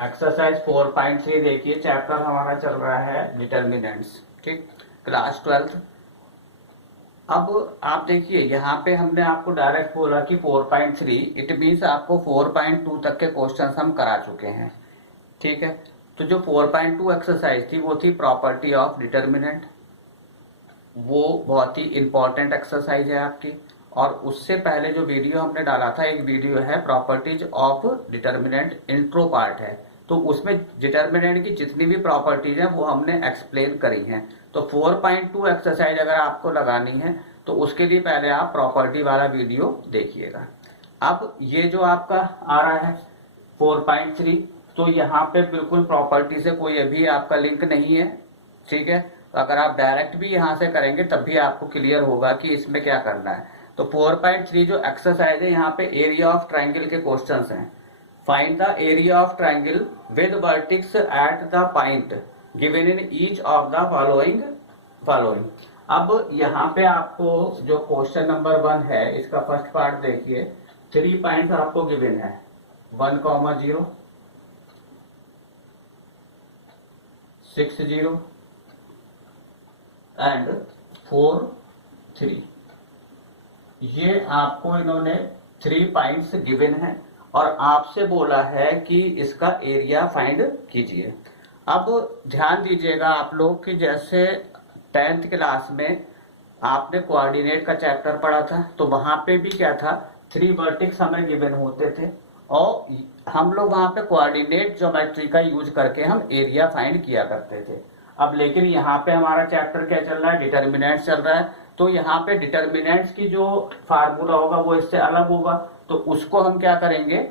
Exercise 4.3 देखिए, chapter हमारा चल रहा है डिटर्मिनेंट्स, ठीक, क्लास 12। अब आप देखिए यहाँ पे हमने आपको डायरेक्ट बोला कि 4.3 इट मीन्स आपको 4.2 तक के क्वेश्चन हम करा चुके हैं, ठीक है। तो जो 4.2 एक्सरसाइज थी वो थी प्रॉपर्टी ऑफ डिटर्मिनेंट, वो बहुत ही इंपॉर्टेंट एक्सरसाइज है आपकी। और उससे पहले जो वीडियो हमने डाला था, एक वीडियो है properties of determinant, intro part है, तो उसमें डिटर्मिनेंट की जितनी भी प्रॉपर्टीज हैं वो हमने एक्सप्लेन करी हैं। तो 4.2 एक्सरसाइज अगर आपको लगानी है तो उसके लिए पहले आप प्रॉपर्टी वाला वीडियो देखिएगा। अब ये जो आपका आ रहा है 4.3, तो यहाँ पे बिल्कुल प्रॉपर्टी से कोई अभी आपका लिंक नहीं है, ठीक है। तो अगर आप डायरेक्ट भी यहाँ से करेंगे तब भी आपको क्लियर होगा कि इसमें क्या करना है। तो 4.3 जो एक्सरसाइज है, यहाँ पे एरिया ऑफ ट्राइंगल के क्वेश्चंस हैं। Find the area of triangle with vertex at the point given in each of the following. अब यहाँ पे आपको जो क्वेश्चन नंबर 1 है, इसका फर्स्ट पार्ट देखिए, 3 पॉइंट्स आपको गिवन है, 1,0, 6,0 एंड 4,3। ये आपको इन्होंने 3 पॉइंट्स गिवन है और आपसे बोला है कि इसका एरिया फाइंड कीजिए। अब ध्यान दीजिएगा आप लोग कि जैसे 10th क्लास में आपने कोऑर्डिनेट का चैप्टर पढ़ा था, तो वहां पे भी क्या था, 3 वर्टेक्स हमें गिवन होते थे और हम लोग वहां पे कोऑर्डिनेट ज्योमेट्री का यूज करके हम एरिया फाइंड किया करते थे। अब लेकिन यहाँ पे हमारा चैप्टर क्या चल रहा है, डिटर्मिनेंट्स चल रहा है, तो यहाँ पे डिटर्मिनेंट्स की जो फार्मूला होगा वो इससे अलग होगा। तो उसको हम क्या करेंगे,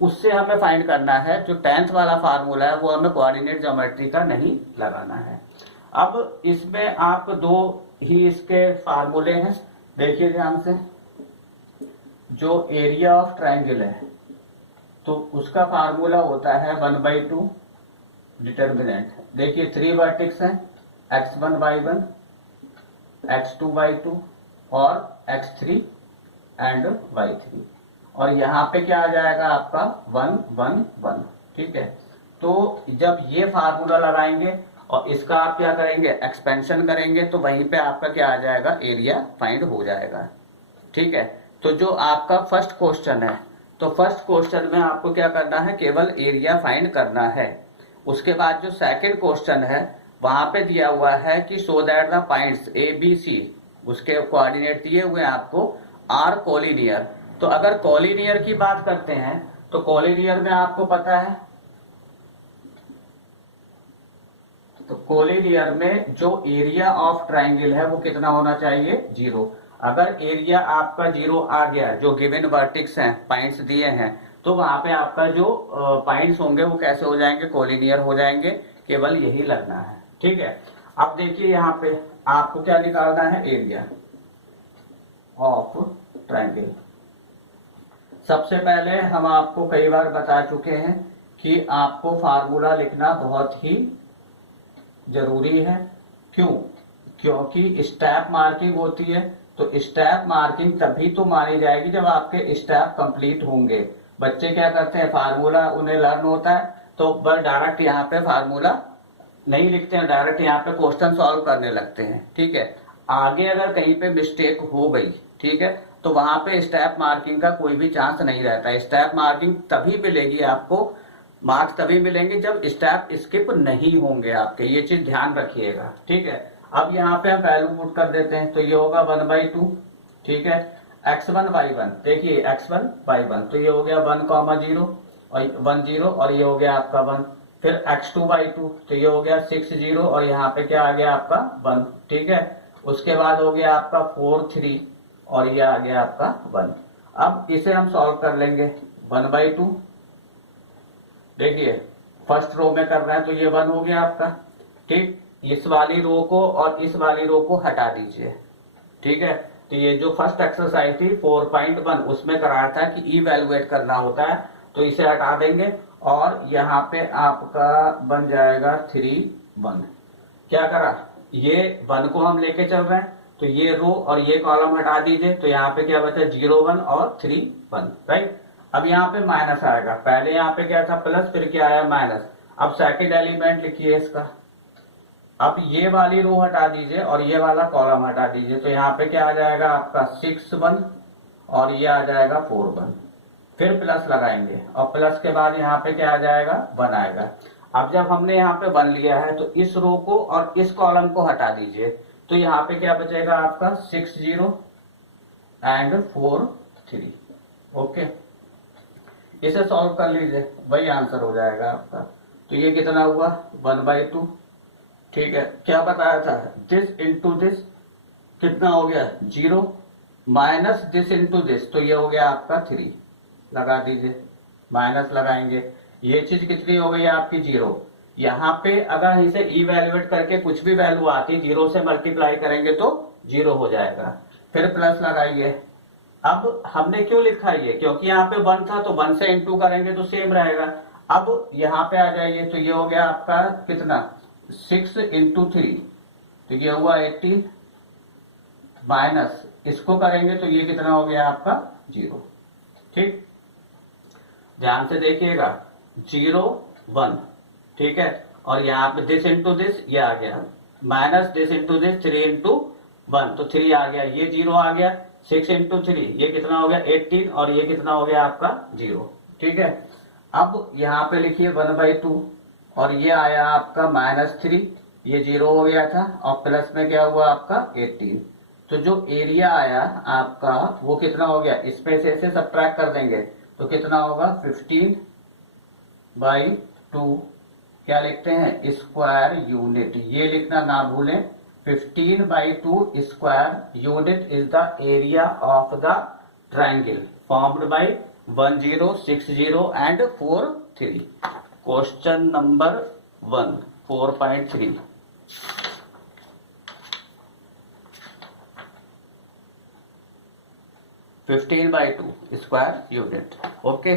उससे हमें फाइंड करना है। जो 10th वाला फार्मूला है वो हमें कोऑर्डिनेट ज्योमेट्री का नहीं लगाना है। अब इसमें आप 2 ही इसके फार्मूले हैं, देखिए ध्यान से। जो एरिया ऑफ ट्राइंगल है तो उसका फार्मूला होता है 1/2 डिटर्मिनेंट। देखिए 3 वर्टेक्स हैं, x1/1, x2/2 और x3 एंड y3, और यहाँ पे क्या आ जाएगा आपका 1, 1, 1, ठीक है। तो जब ये फार्मूला लगाएंगे और इसका आप क्या करेंगे, एक्सपेंशन करेंगे, तो वहीं पे आपका क्या आ जाएगा, एरिया फाइंड हो जाएगा, ठीक है। तो जो आपका फर्स्ट क्वेश्चन है, तो फर्स्ट क्वेश्चन में आपको क्या करना है, केवल एरिया फाइंड करना है। उसके बाद जो सेकंड क्वेश्चन है वहां पे दिया हुआ है कि so that the points A B C, उसके कोऑर्डिनेट दिए हुए हैं आपको, आर कोलिनियर। तो अगर कोलिनियर की बात करते हैं तो कोलिनियर में आपको पता है, तो कोलिनियर में जो एरिया ऑफ ट्राइंगल है वो कितना होना चाहिए, 0। अगर एरिया आपका 0 आ गया, जो गिवन वर्टेक्स हैं, पॉइंट्स दिए हैं, तो वहां पे आपका जो पॉइंट्स होंगे वो कैसे हो जाएंगे, कोलिनियर हो जाएंगे। केवल यही लगना है, ठीक है। अब देखिए यहाँ पे आपको क्या निकालना है, एरिया ऑफ ट्राइंगल। सबसे पहले हम आपको कई बार बता चुके हैं कि आपको फार्मूला लिखना बहुत ही जरूरी है। क्यों? क्योंकि स्टेप मार्किंग होती है, तो स्टेप मार्किंग तभी तो मानी जाएगी जब आपके स्टेप कंप्लीट होंगे। बच्चे क्या करते हैं, फार्मूला उन्हें लर्न होता है तो बस डायरेक्ट यहाँ पे फार्मूला नहीं लिखते हैं, डायरेक्ट यहाँ पे क्वेश्चन सॉल्व करने लगते हैं, ठीक है। आगे अगर कहीं पे मिस्टेक हो गई, ठीक है, तो वहां पे स्टेप मार्किंग का कोई भी चांस नहीं रहता। स्टेप मार्किंग तभी मिलेगी आपको, मार्क्स तभी मिलेंगे जब स्टेप स्किप नहीं होंगे आपके, ये चीज ध्यान रखिएगा, ठीक है। अब यहाँ पे हम वैल्यू पुट कर देते हैं, तो ये होगा 1/2, ठीक है। x1/1, देखिए x1/1, तो ये हो गया 1,0 और 1, 0, और ये हो गया आपका 1। फिर x2/2, तो ये हो गया 6, 0, और यहाँ पे क्या आ गया आपका 1, ठीक है। उसके बाद हो गया आपका 4, 3, और ये आ गया आपका 1। अब इसे हम सॉल्व कर लेंगे, 1/2, देखिए फर्स्ट रो में कर रहे हैं तो ये 1 हो गया आपका, ठीक। इस वाली रो को और इस वाली रो को हटा दीजिए, ठीक है। तो ये जो फर्स्ट एक्सरसाइज थी 4.1, उसमें कराया था कि इवैल्यूएट करना होता है, तो इसे हटा देंगे और यहाँ पे आपका बन जाएगा 3, 1। क्या करा, ये 1 को हम लेके चल रहे हैं, तो ये रो और ये कॉलम हटा दीजिए, तो यहाँ पे क्या बचा, 0, 1 और 3, 1, राइट। अब यहाँ पे माइनस आएगा, पहले यहाँ पे क्या था प्लस, फिर क्या आया माइनस। अब सेकंड एलिमेंट लिखिए इसका। अब ये वाली रो हटा दीजिए और ये वाला कॉलम हटा दीजिए, तो यहाँ पे क्या आ जाएगा आपका 6 1 और ये आ जाएगा 4 1। फिर प्लस लगाएंगे और प्लस के बाद यहाँ पे क्या आ जाएगा 1 आएगा। अब जब हमने यहाँ पे 1 लिया है तो इस रो को और इस कॉलम को हटा दीजिए, तो यहाँ पे क्या बचेगा आपका 6 0 एंड 4 3। ओके, इसे सॉल्व कर लीजिए, वही आंसर हो जाएगा आपका। तो ये कितना हुआ 1/2। ठीक है, क्या बताया था, दिस इंटू दिस कितना हो गया 0 माइनस दिस इंटू दिस, तो ये हो गया आपका 3। लगा दीजिए, माइनस लगाएंगे, ये चीज कितनी हो गई आपकी 0। यहाँ पे अगर इसे इवेल्युएट करके कुछ भी वैल्यू आती 0 से मल्टीप्लाई करेंगे तो 0 हो जाएगा। फिर प्लस लगाइए। अब हमने क्यों लिखा ये, क्योंकि यहाँ पे 1 था तो 1 से इंटू करेंगे तो सेम रहेगा। अब यहाँ पे आ जाइए, तो ये हो गया आपका कितना 6 इंटू 3, तो ये हुआ 18 माइनस इसको करेंगे तो ये कितना हो गया आपका 0। ठीक, ध्यान से देखिएगा 0 1। ठीक है, और यहाँ पे दिस इंटू दिस ये आ गया, minus this into this 3 into 1 तो 3 आ गया, ये 0 आ गया। 6 इंटू 3 ये कितना हो गया 18 और ये कितना हो गया आपका 0। ठीक है, अब यहाँ पे लिखिए 1/2 और ये आया आपका -3, ये 0 हो गया था और प्लस में क्या हुआ आपका 18। तो जो एरिया आया आपका वो कितना हो गया, इसमें से इसे सब्ट्रैक्ट कर देंगे तो कितना होगा 15/2। क्या लिखते हैं स्क्वायर यूनिट, ये लिखना ना भूलें। 15/2 square unit is the area of the triangle formed by 1 0 6 0 and 4 3। Question number 1 4.3। Fifteen by two square unit. Okay,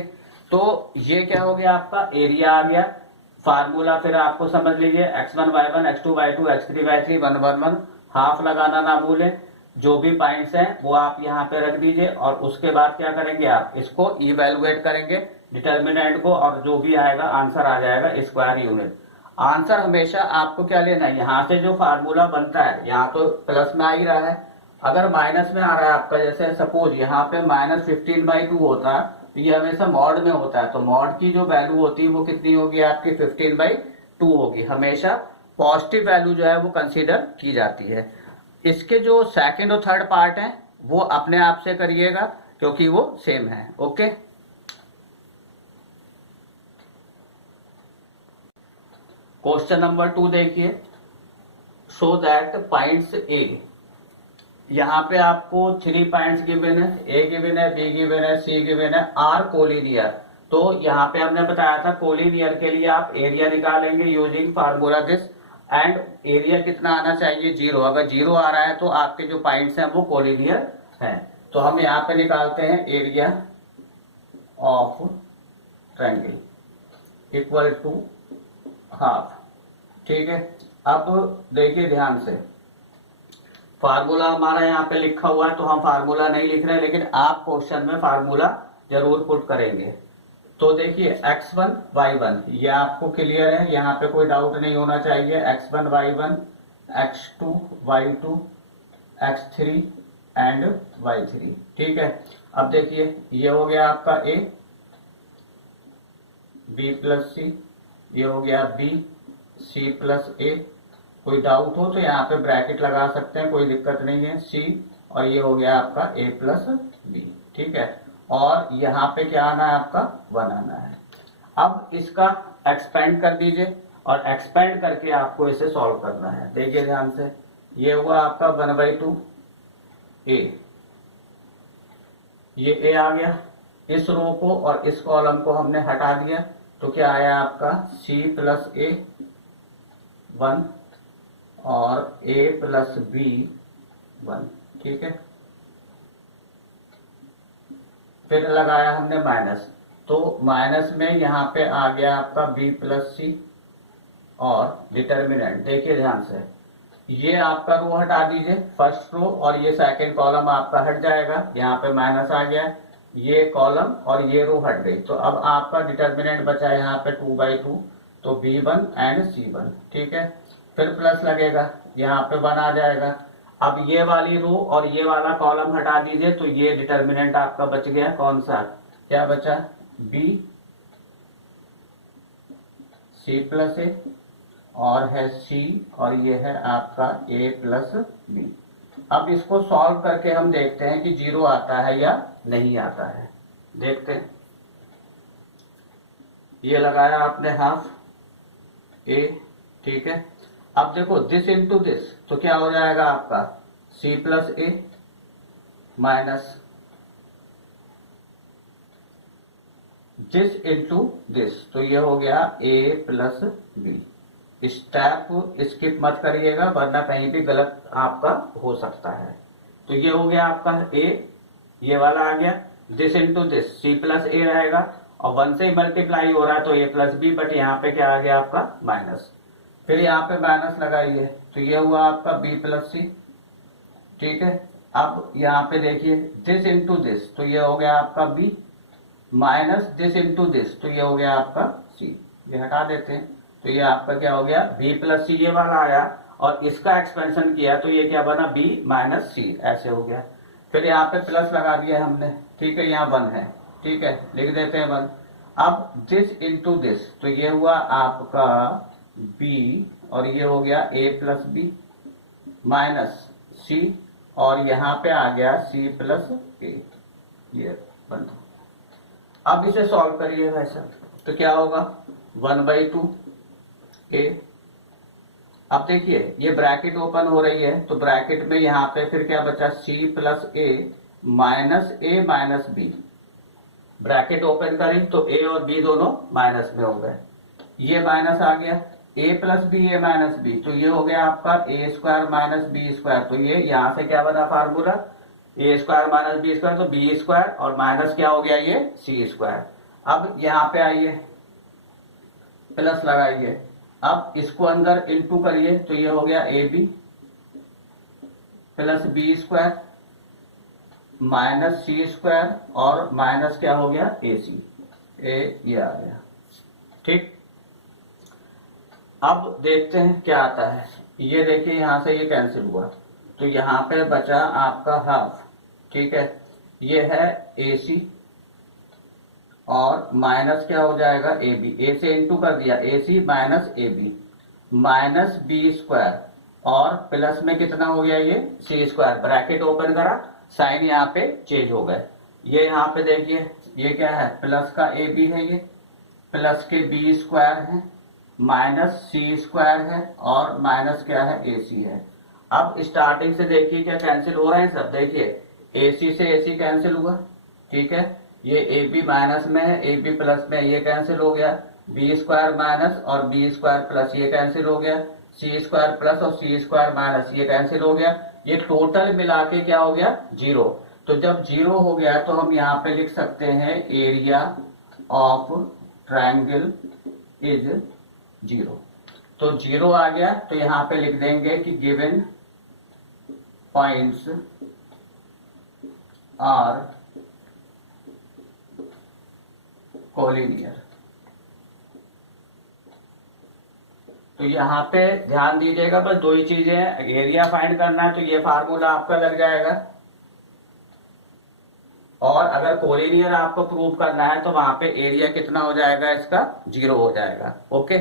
तो ये क्या हो गया आपका एरिया आ गया। फार्मूला फिर आपको समझ लीजिए x1 y1 x2 y2 x3 y3 1 1 1। Half लगाना ना भूलें। जो भी पॉइंट्स हैं वो आप यहाँ पे रख दीजिए और उसके बाद क्या करेंगे आप इसको इवेलुएट करेंगे डिटर्मिनेंट को और जो भी आएगा आंसर आ जाएगा स्क्वायर यूनिट। आंसर हमेशा आपको क्या लेना है, यहाँ से जो फार्मूला बनता है यहाँ तो प्लस में आ ही रहा है, अगर माइनस में आ रहा है आपका, जैसे सपोज यहाँ पे -15/2 होता है तो ये हमेशा मॉड में होता है, तो मॉड की जो वैल्यू होती है वो कितनी होगी आपकी 15/2 होगी। हमेशा पॉजिटिव वैल्यू जो है वो कंसीडर की जाती है। इसके जो सेकंड और थर्ड पार्ट है वो अपने आप से करिएगा क्योंकि वो सेम है। ओके, क्वेश्चन नंबर 2 देखिए। शो दैट पॉइंट्स ए, यहाँ पे आपको 3 पॉइंट्स गिवन है, ए गिवन है, बी गिवन है, सी गिवन है, आर कोलिनियर। तो यहाँ पे हमने बताया था कोलिनियर के लिए आप एरिया निकालेंगे using formula this and area कितना आना चाहिए 0। अगर 0 आ रहा है तो आपके जो पॉइंट्स हैं वो कोलिनियर हैं। तो हम यहाँ पे निकालते हैं area of triangle equal to half. ठीक है, अब देखिए ध्यान से, फार्मूला हमारा यहाँ पे लिखा हुआ है तो हम फार्मूला नहीं लिख रहे हैं, लेकिन आप क्वेश्चन में फार्मूला जरूर पुट करेंगे। तो देखिए x1 y1 ये आपको क्लियर है, यहाँ पे कोई डाउट नहीं होना चाहिए। x1 y1 x2 y2 x3 and y3। ठीक है, अब देखिए ये हो गया आपका a, b प्लस सी, ये हो गया b, c प्लस a। कोई डाउट हो तो यहाँ पे ब्रैकेट लगा सकते हैं, कोई दिक्कत नहीं है। c और ये हो गया आपका a प्लस b। ठीक है, और यहाँ पे क्या आना है आपका 1 आना है। अब इसका एक्सपेंड कर दीजिए और एक्सपेंड करके आपको इसे सॉल्व करना है। देखिए ध्यान से, ये हुआ आपका 1/2 a, ये a आ गया। इस रो को और इस कॉलम को हमने हटा दिया तो क्या आया आपका c प्लस a 1 और a प्लस b 1। ठीक है, फिर लगाया हमने माइनस, तो माइनस में यहाँ पे आ गया आपका b प्लस सी और डिटर्मिनेंट। देखिए ध्यान से, ये आपका रो हटा दीजिए फर्स्ट रो और ये सेकंड कॉलम आपका हट जाएगा। यहाँ पे माइनस आ गया, ये कॉलम और ये रो हट गई, तो अब आपका डिटर्मिनेंट बचा है यहाँ पे 2/2, तो B1 एंड C1, ठीक है। फिर प्लस लगेगा, यहाँ पे 1 आ जाएगा। अब ये वाली रो और ये वाला कॉलम हटा दीजिए, तो ये डिटर्मिनेंट आपका बच गया कौन सा, क्या बचा, B C प्लस ए, और है C, और ये है आपका A प्लस B। अब इसको सॉल्व करके हम देखते हैं कि 0 आता है या नहीं आता है, देखते हैं। ये लगाया आपने हाफ A, ठीक है। अब देखो दिस इंटू दिस, तो क्या हो जाएगा आपका C plus A minus this into this, तो ये हो गया A plus B। Step skip मत करिएगा, वरना कहीं भी गलत आपका हो सकता है। तो ये हो गया आपका A, ये वाला आ गया, this into this C plus A रहेगा, और 1 से ही मल्टीप्लाई हो रहा है तो A प्लस B, बट यहाँ पे क्या आ गया आपका माइनस। फिर यहाँ पे माइनस लगाइए, तो ये हुआ आपका B प्लस C, ठीक है। अब यहाँ पे देखिए दिस इंटू दिस, तो ये हो गया आपका B, minus this into this, तो ये हो गया आपका C। ये हटा देते हैं, तो ये आपका क्या हो गया B प्लस C, ये वाला आया, और इसका एक्सपेंशन किया तो ये क्या बना B माइनस C, ऐसे हो गया। फिर यहाँ पे प्लस लगा दिया हमने, ठीक है, यहाँ 1 है, ठीक है, लिख देते हैं 1। अब दिस इंटू दिस, तो ये हुआ आपका B, और ये हो गया A plus B minus C, और यहाँ पे आ गया C प्लस A, ये बन। अब इसे सॉल्व करिए वैसा, तो क्या होगा 1/2 A। अब देखिए ये ब्रैकेट ओपन हो रही है, तो ब्रैकेट में यहाँ पे फिर क्या बचा, C plus A minus A minus B। Bracket open करी तो A और B दोनों माइनस में हो गए, ये माइनस आ गया, A plus B A minus B, तो ये हो गया आपका A square minus B square. तो ये यहाँ से क्या बना formula, A square minus B square, तो B स्क्वायर और माइनस क्या हो गया ये C स्क्वायर। अब यहाँ पे आइए, प्लस लगाइए, अब इसको अंदर इंटू करिए, तो ये हो गया AB plus B square minus C square, और माइनस क्या हो गया AC, ये आ गया, ठीक। अब देखते हैं क्या आता है। ये देखिए यहां से ये कैंसिल हुआ, तो यहाँ पे बचा आपका हाफ, ठीक है, ये है AC, और माइनस क्या हो जाएगा AB, A से इंटू कर दिया AC minus AB minus B square, और प्लस में कितना हो गया ये C स्क्वायर। ब्रैकेट ओपन करा, साइन यहाँ पे चेंज हो गए। ये यहाँ पे देखिए ये क्या है, प्लस का AB है, ये प्लस के B स्क्वायर है, माइनस C स्क्वायर है, और माइनस क्या है AC है। अब स्टार्टिंग से देखिए क्या कैंसिल हो रहा है सब, देखिए AC से AC कैंसिल हुआ, ठीक है, ये AB माइनस में है, AB प्लस में, ये कैंसिल हो गया, B स्क्वायर माइनस और B स्क्वायर प्लस, ये कैंसिल हो गया, C स्क्वायर प्लस और C स्क्वायर माइनस, ये कैंसिल हो गया। ये टोटल मिला के क्या हो गया 0। तो जब 0 हो गया तो हम यहाँ पे लिख सकते हैं एरिया ऑफ ट्रायंगल इज 0। तो 0 आ गया, तो यहाँ पे लिख देंगे कि गिवन पॉइंट्स आर कोलिनियर। तो यहाँ पे ध्यान दीजिएगा, बस 2 ही चीजें हैं, एरिया फाइंड करना है तो ये फार्मूला आपका लग जाएगा, और अगर कोलिनियर आपको प्रूव करना है तो वहां पे एरिया कितना हो जाएगा इसका 0 हो जाएगा। ओके।